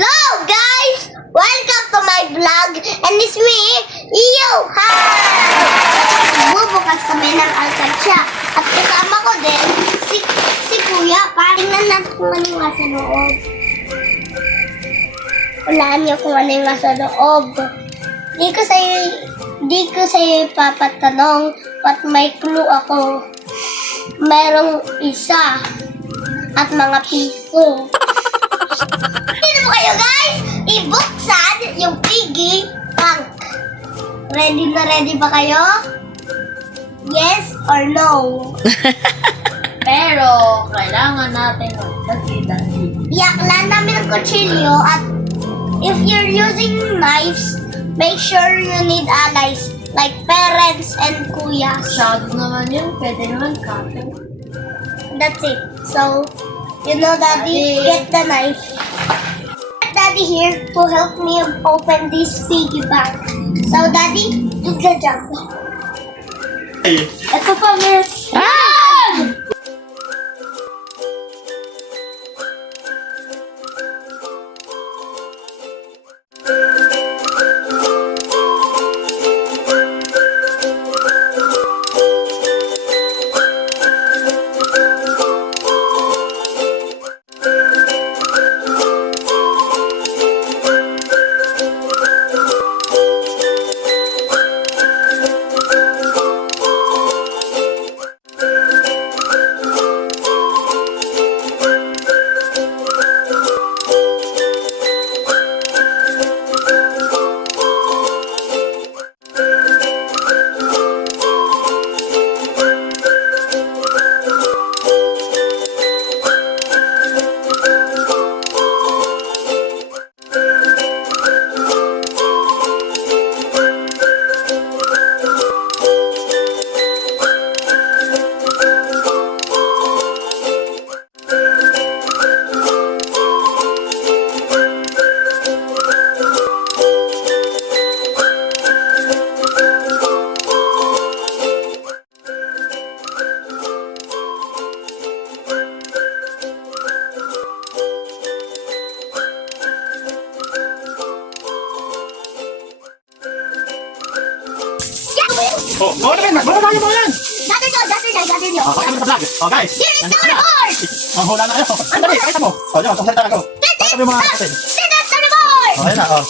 Hello guys! Welcome to my vlog and it's me, Iyo! Hi! Bubukas kami ng alkansya at kasama ko din si Kuya. Paringnan natin kung ano yung nasa loob. Walaan niyo kung ano yung nasa loob. Di ko sa'yo ipapatanong at may clue ako. Merong isa at mga piso. Dito mo kayo guys, ibuksan yung piggy bank. Ready na ready ba kayo? Yes or no? Pero, kailangan natin magdagdag. Yaklan namin ang kutsilyo at if you're using knives, make sure you need allies like parents and kuyas. Masyado naman yun. Pwede naman cutter. That's it. So, you know, Daddy, get the knife. Get Daddy here to help me open this piggy bank. So, Daddy, do the job. Ito pa, miss. Oh, bawa na Ben! Bawa na tayo, bawa yan! Gather nyo. Oh, kami sa vlog. Oh, guys! Here is the nandito na. reward! Ang hula na kayo. Ang dali, pakita mo. Oh, yun, salita na ko. Pakita mo yung mga kapatid. That's the reward! Oh, yun na, oh.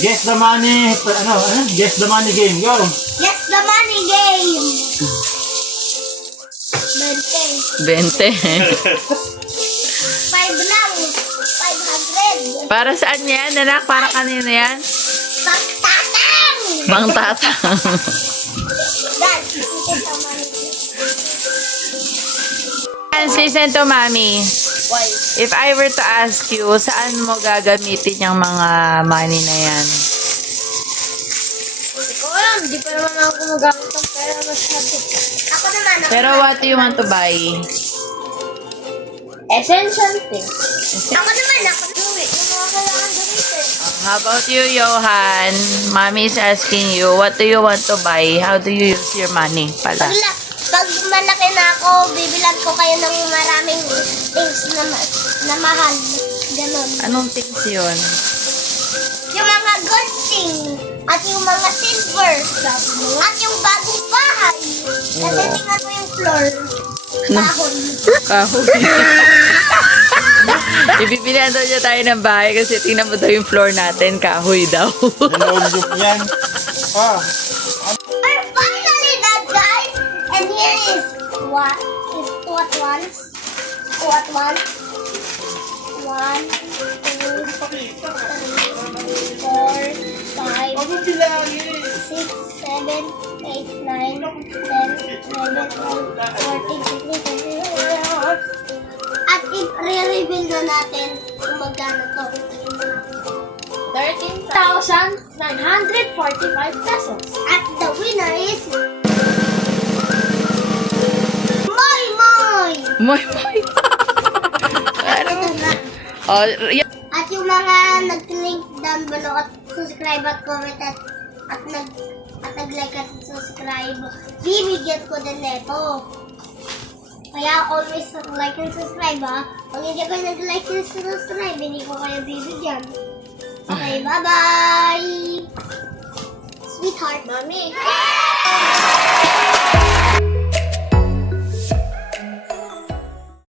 Guess the money, guess the money game. Go! Guess the money game. 20. 20. 5 lang. 500. Para saan yan, anak? Para kanino yan? Pagtatang! Mang tatang. Guys, guess the money game. Listen to mommy. Why? If I were to ask you, saan mo gagamitin yung mga money na yan? Hindi ko alam. Di pa naman ako gumagamit ng pera masyado. Ako naman. Pero what do you want to buy? Essential things. Ako naman. Gawin. Yung mga kailangan gamitin. How about you, Johan? Mommy is asking you, what do you want to buy? How do you use your money pala? Pag malaki na ako, bibilang ko kayo ng maraming things na mahal. Ganon. Anong things yun? Yung mga gold thing, at yung mga silver, at yung bagong bahay. Kasi tingnan mo yung floor. Kahoy. Kahoy. Ibibilihan daw niya tayo ng bahay kasi tingnan mo daw yung floor natin, kahoy daw. Nilolok yan. Ah. We're finally done, guys! And here is what is two at once. 1, 2, 3, 4, 5, 6, 7, 8, 9, 10, 11, 12, 14, 15, 16, 17, at i-reveal na natin kung magkano to. 13,945 pesos. At the winner is Moy Moy! Moy, moy. Ano? Oh, yan. At yung mga nag-link down below at subscribe at comment at nag-like at subscribe, bibigyan ko din neto. Kaya always like and subscribe, ha? Kung hindi kayo nag-like and subscribe, hindi ko kayo bibigyan. Okay, bye-bye! Sweetheart. Mami!